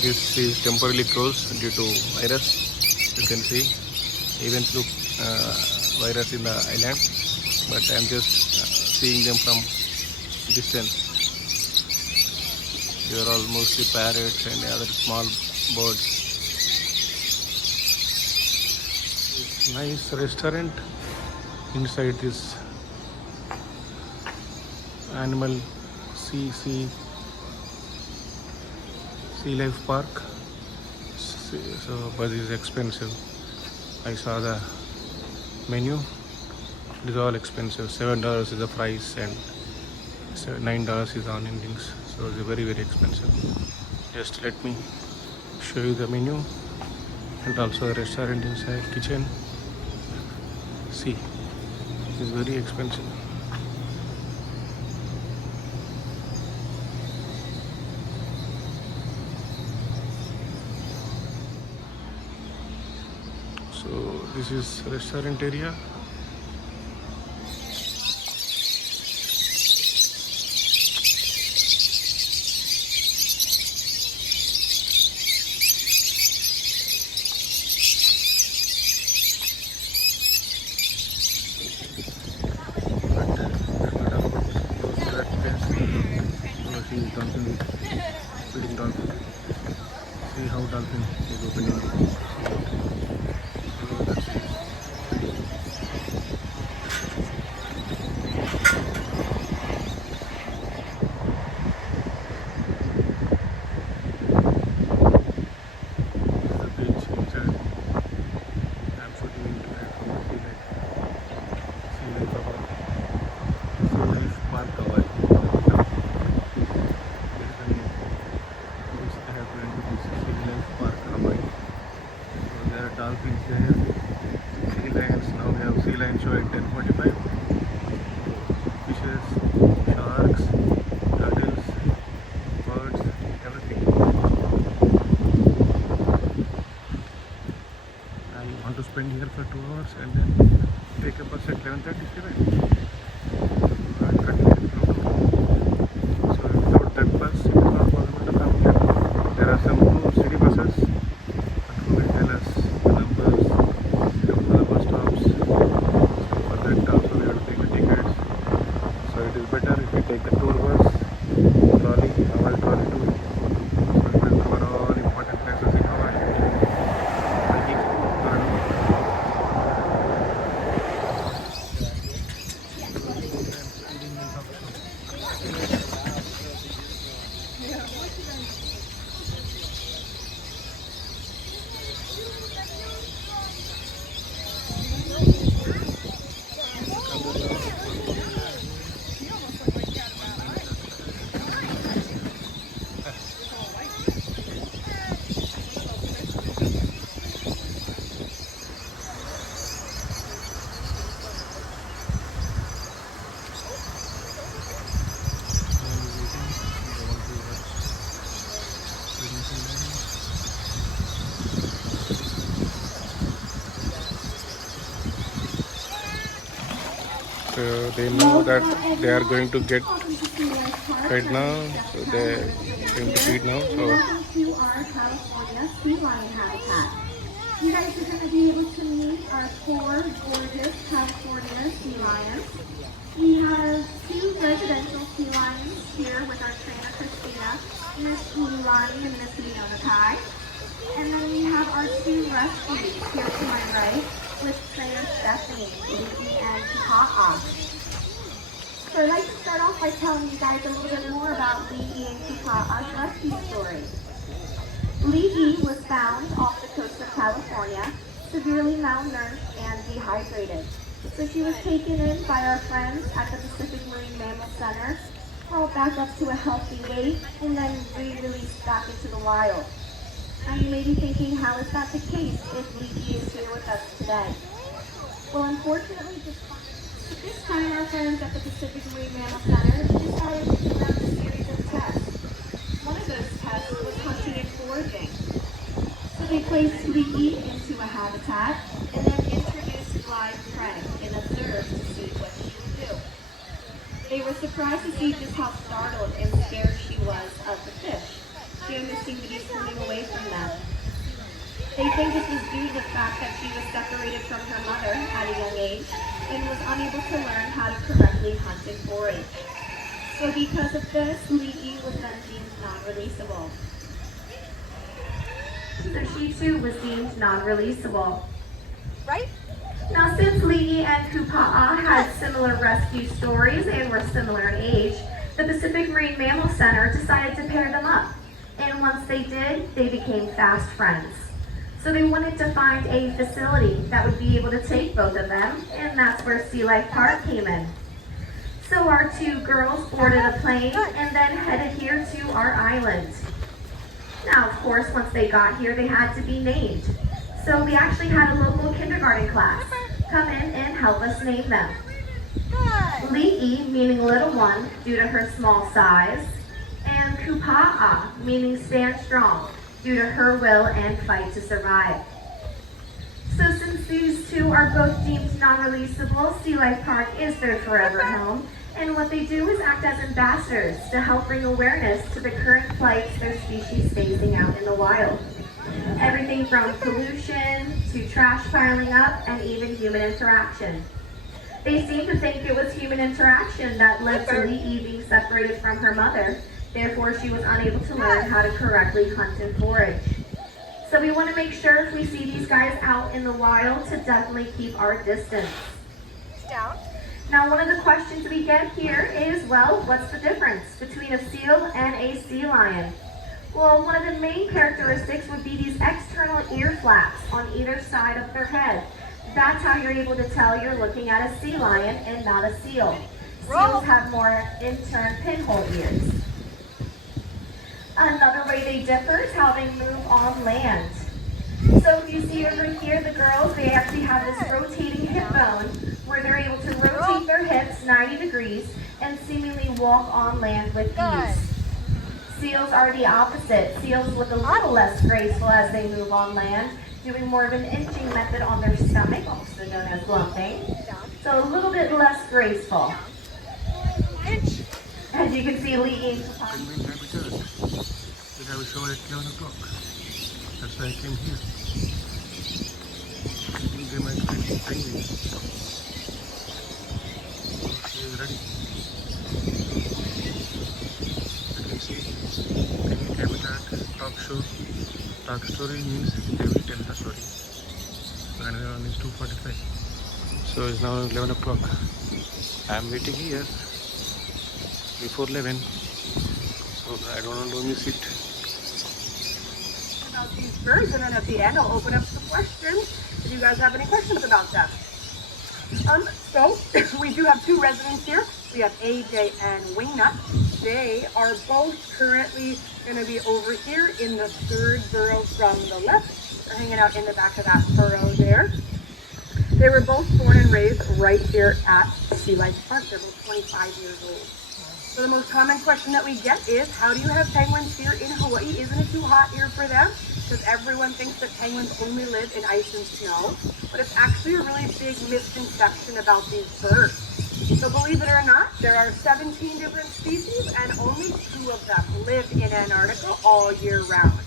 This is temporarily closed due to virus. You can see even look virus in the island, but I am just seeing them from distance. They are all mostly parrots and other small birds. Nice restaurant inside this animal sea life park. So but it's expensive. I saw the menu. It is all expensive. $7 is the price and $9 is on endings. So it's very expensive. Just let me show you the menu and also the restaurant inside kitchen. See, it is very expensive. So this is restaurant area. Dolphin, feeding dolphin. See how dolphin is opening. Dolphins there, sea lions. Now we have sea lion show at 10:45. Fishes, sharks, turtles, birds, everything. I want to spend here for 2 hours and then take a bus at 11:37. I'll continue to go. So without that bus, it is not possible to come here. There are some new city buses, but who will tell us the numbers, the bus stops. So for that also we have to take the tickets. So it is better if we take the tour bus, trolley, Hawaii trolley tour. So it will cover all important places in Hawaii. Waikiki, so they know that they are going to get fed now, so they're going to feed now. So welcome to our California sea lion habitat. You guys are going to be able to meet our 4 gorgeous California sea lions. We have 2 residential sea lions here with our trainer Christina, Miss Ulani and Miss Leona Kai. And then we have our 2 rescues here to my right with trainer Stephanie, Leaky, and Ka'a. So I'd like to start off by telling you guys a little bit more about Leaky and Kaka'a's rescue story. Leaky was found off the coast of California, severely malnourished and dehydrated. So she was taken in by our friends at the Pacific Marine Mammal Center, brought back up to a healthy weight, and then re-released back into the wild. Now you may be thinking, how is that the case if Leaky is here with us today? Well, unfortunately, this time our friends at the Pacific Marine Mammal Center decided to conduct a series of tests. One of those tests was hunting and foraging. So they placed Leaky into a habitat and then introduced live prey and observed to see what she would do. They were surprised to see just how startled and scared she was of the fish. She almost seemed to be swimming away They think this was due to the fact that she was separated from her mother at a young age and was unable to learn how to correctly hunt and forage. So because of this, Li'i was then deemed non-releasable. So she too was deemed non-releasable. Right? Now, since Li'i and Kupa'a had similar rescue stories and were similar in age, the Pacific Marine Mammal Center decided to pair them up. And once they did, they became fast friends. So they wanted to find a facility that would be able to take both of them, and that's where Sea Life Park came in. So our two girls boarded a plane and then headed here to our island. Now, of course, once they got here, they had to be named. So we actually had a local kindergarten class come in and help us name them. Li'i, meaning little one, due to her small size, and Kupa'a, meaning stand strong, due to her will and fight to survive. So since these two are both deemed non-releasable, Sea Life Park is their forever home, and what they do is act as ambassadors to help bring awareness to the current plights their species facing out in the wild. Everything from pollution to trash piling up and even human interaction. They seem to think it was human interaction that led to Li'i being separated from her mother. Therefore, she was unable to learn how to correctly hunt and forage. So we want to make sure if we see these guys out in the wild to definitely keep our distance. Down. Now, one of the questions we get here is, well, what's the difference between a seal and a sea lion? Well, one of the main characteristics would be these external ear flaps on either side of their head. That's how you're able to tell you're looking at a sea lion and not a seal. Seals have more intern pinhole ears. Another way they differ is how they move on land. So if you see over here, the girls, they actually have this rotating hip bone where they're able to rotate their hips 90 degrees and seemingly walk on land with ease. Seals are the opposite. Seals look a little less graceful as they move on land, doing more of an inching method on their stomach, also known as lumping. So a little bit less graceful. As you can see, Li'i. Penguin habitat. We have a show at 11 o'clock. That's why I came here. They might find some penguins. She is ready. You can see penguin habitat, talk show. Talk story means they will tell the story. So another one is 2:45. So it's now 11 o'clock. I am waiting here before 11. So I don't want to miss it. About these birds, and then at the end I'll open up some questions if you guys have any questions about them. So we do have two residents here. We have AJ and Wingnut. They are both currently going to be over here in the third burrow from the left. They're hanging out in the back of that burrow there. They were both born and raised right here at Sea Life Park. They're both 25 years old. So the most common question that we get is, how do you have penguins here in Hawaii? Isn't it too hot here for them? Because everyone thinks that penguins only live in ice and snow. But it's actually a really big misconception about these birds. So believe it or not, there are 17 different species and only 2 of them live in Antarctica all year round.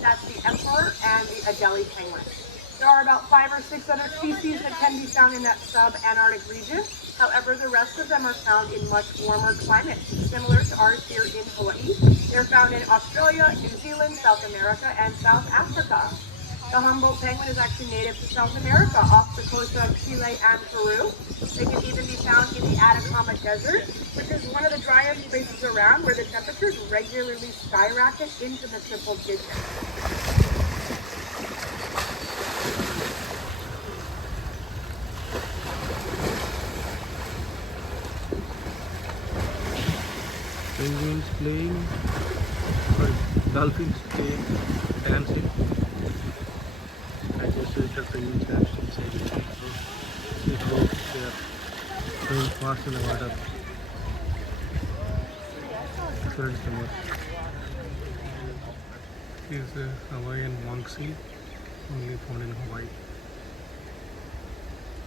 That's the emperor and the Adelie penguin. There are about 5 or 6 other species that can be found in that sub-Antarctic region. However, the rest of them are found in much warmer climates, similar to ours here in Hawaii. They're found in Australia, New Zealand, South America, and South Africa. The Humboldt penguin is actually native to South America, off the coast of Chile and Peru. They can even be found in the Atacama Desert, which is one of the driest places around where the temperatures regularly skyrocket into the triple digits. Penguins playing, dolphins playing, dancing. I just see the penguins dancing inside the boat. See how they are going fast in the water. Excellent summer. This is the Hawaiian monk seal, only found in Hawaii.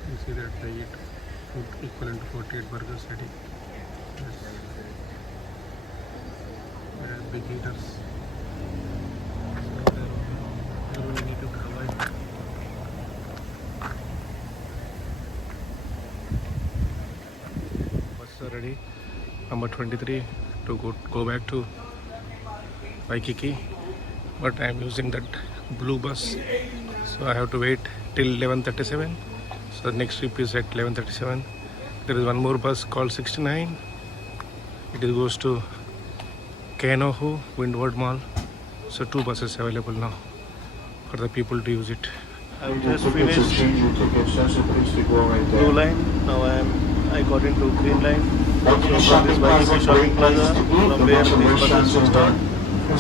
You see that they eat food equivalent to 48 burgers a day. Yes. They are big eaters. So they really need to number 23 to go back to Waikiki, but I am using that blue bus, so I have to wait till 11:37. So the next trip is at 11:37. There is one more bus called 69. It goes to Kainohu Windward Mall. So 2 buses available now for the people to use it. I just finished blue line. Now I got into green line. So from this Waikiki shopping plaza, from where these buses will start.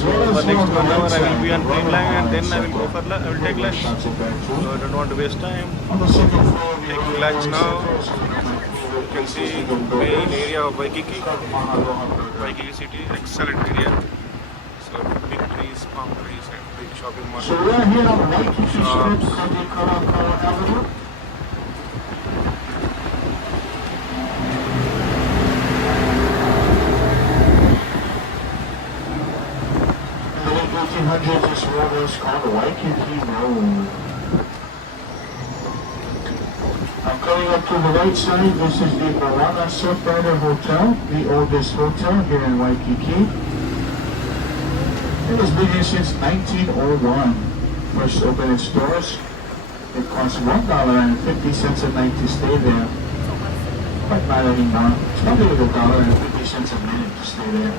So for next 1 hour I will be on green line, and then I will take lunch. So I don't want to waste time. Taking lunch now. You can see main area of Waikiki. Waikiki city, excellent area. So big trees, palm trees, and big shopping mall. So we're here on Waikiki Strip, Karakara Avenue. In the late 1800s, this road was called Waikiki Road. Now coming up to the right side, this is the Moana Surfrider Hotel, the oldest hotel here in Waikiki. It has been here since 1901. First opened its doors. It costs $1.50 a night to stay there. But not anymore. It's probably like $1.50 a minute to stay there.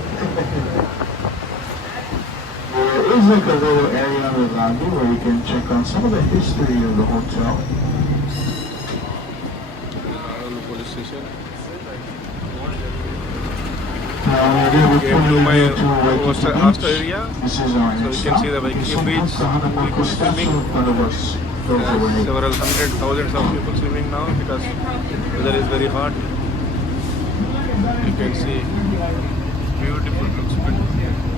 There is like a little area on the lobby where you can check on some of the history of the hotel. Police station. Came to my hostel area. This is our So you can see the Waikiki beach. People swimming. Several hundred thousands of people swimming now because weather is very hot. You can see beautiful, looks beautiful.